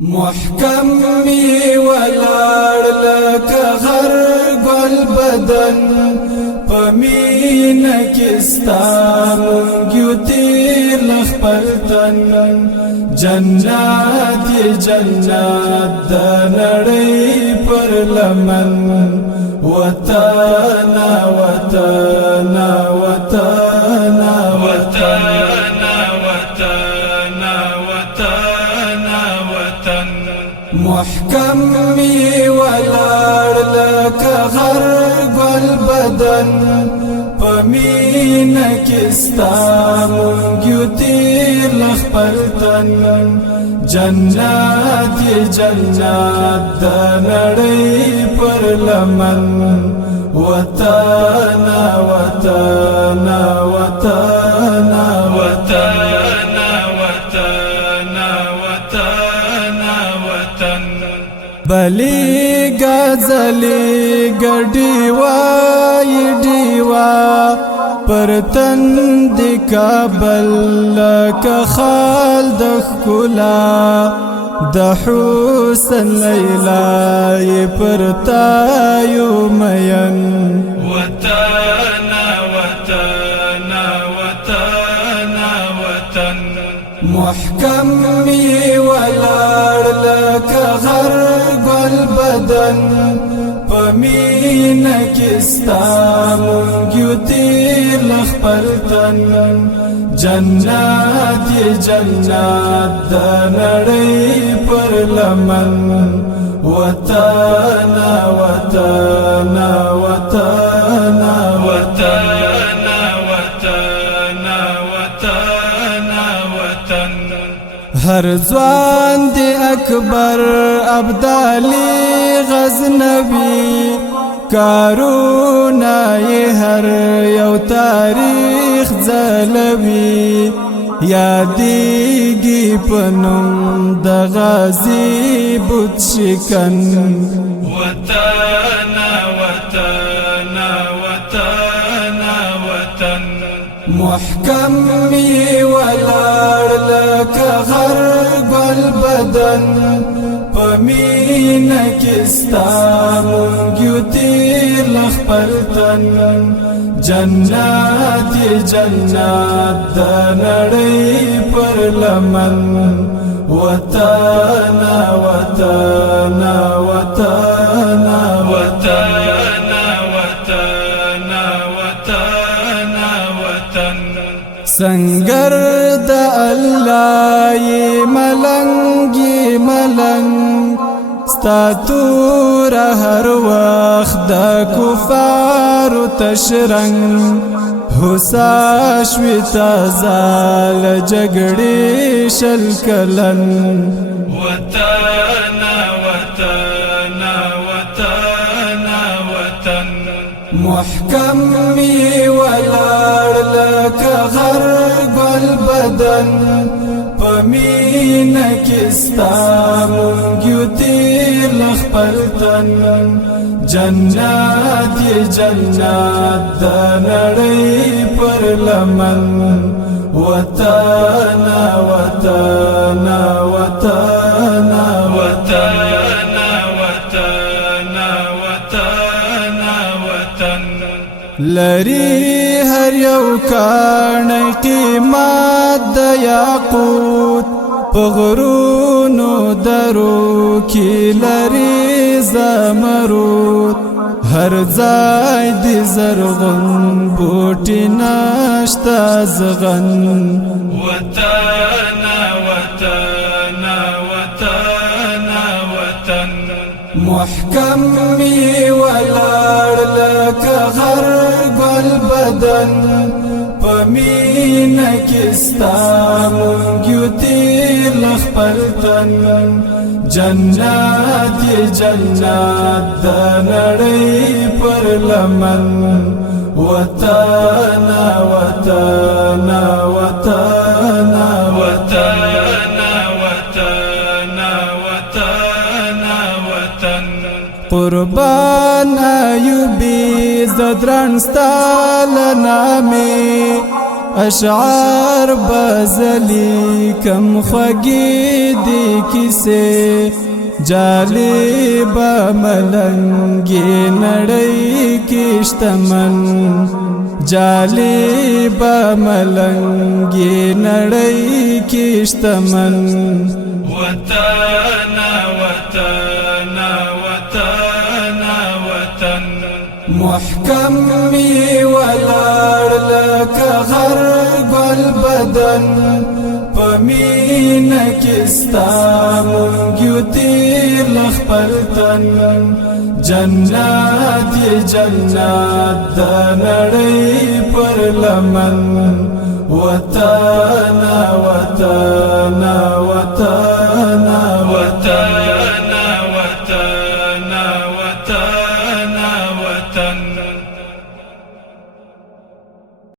محکم می ولار لکه غر گل بدن پمین کستا مونگیو تیر لخپلتن جنات جنات دا نڑی پر لمن وطانا وطانا وطانا وطانا وطانا وطانا وطن محکم می ولار لکه غر گل بدن پمین کستا مونگیو تیر لخپلتن جنات جنات دا نڑی پر لمن وطانا وطانا وطانا وطانا وطانا وطانا وطن بلی غزلی گډیوای دیوا پرتن دی کابل لکه خال د ښکلا د حسن لیلا پرتایو مین وطانا وطانا وطانا وطن محکم می ولار لکه غر گل بدن پمین کستا مونگیو تیر لخپلتن جنات جنات دا نڑی پر لمن وطانا وطانا وطانا وطانا وطانا وطانا وطن هر ځوان دی اکبر ابدالی غزنوی کارونا یې هر یو تاریخ ځلوي یادېږي په نوم د غازي بت شکن وطانا وطانا وطانا وطن محکم می ولار لکه غر گل بدن پمین کستا مونگیو تیر لخپلتن جنات جنات دا نڑی پر لمن وطانا وطانا وطانا وطانا وطانا وطانا وطن سنگر دا اللہ یہ ملنگی ملنگ ستا تور هر وخت د کفارو تشرنگ حسا شوی تازال جگڑی شل کلن وطانا وطانا وطانا وطن محکم می ولار لکه غر گل بدن پمین کستا مونگیو تیر لخپلتن جنات جنات دا نڑی پر لمن وطانا وطانا وطانا وطانا وطانا وطانا وطن لری هر یو کانی قیمت د یاقوت پغرونو درو کی لری زمرود هر ځای دی زرغون بوټی ناشتا زغن وطانا وطانا وطانا وطن محکم می ولار لکه غر گل بدن پمین کستا مونگیو تیر لخپلتن جنات جنات دا نڑی پر لمن وطانا وطانا وطانا وطانا وطانا وطانا وطن قربان ایوبی زدران ستال نامی اشعار بازلی کم خوږی دی کیسه جالب ملنګي نړۍ کې شتمن جالب ملنګي نړۍ کې شتمن وطن وطن وطن وطن محکم می ولار لکه غرب البدن پمین کستا مونږیو تیر لخپل تن جنات جنات د نړۍ پر لمن وطن وطن